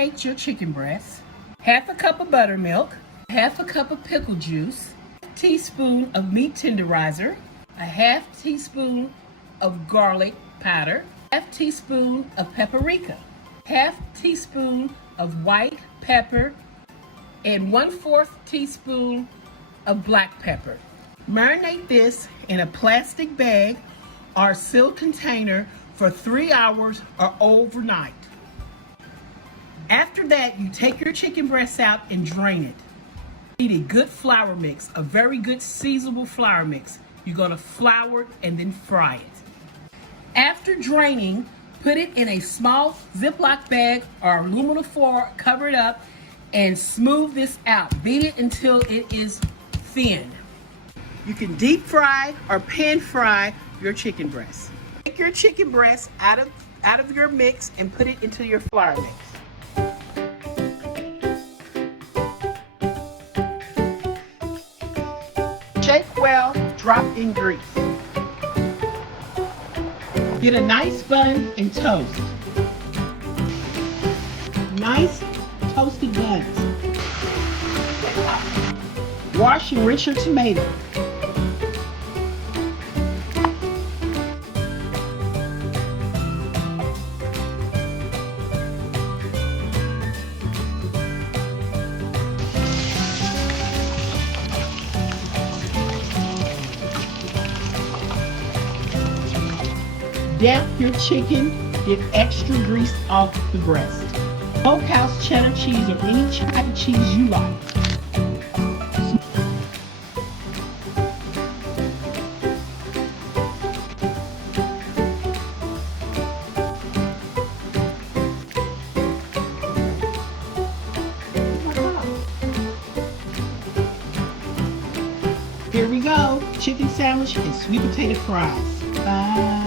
Marinate your chicken breast. Half a cup of buttermilk, half a cup of pickle juice, a teaspoon of meat tenderizer, a half teaspoon of garlic powder, half teaspoon of paprika, half teaspoon of white pepper, and 1/4 teaspoon of black pepper. Marinate this in a plastic bag or sealed container for 3 hours or overnight. After that, you take your chicken breast out and drain it. You need a good flour mix, a very good seasonable flour mix. You're going to flour it and then fry it. After draining, put it in a small Ziploc bag or aluminum foil, cover it up, and smooth this out. Beat it until it is thin. You can deep fry or pan fry your chicken breast. Take your chicken breast out of your mix and put it into your flour mix. Shake well, drop in grease. Get a nice bun and toast. Nice toasted buns. Wash and rinse your tomato. Damp your chicken, get extra grease off the breast. Smokehouse cheddar cheese or any type of cheese you like. Here we go, chicken sandwich and sweet potato fries. Bye.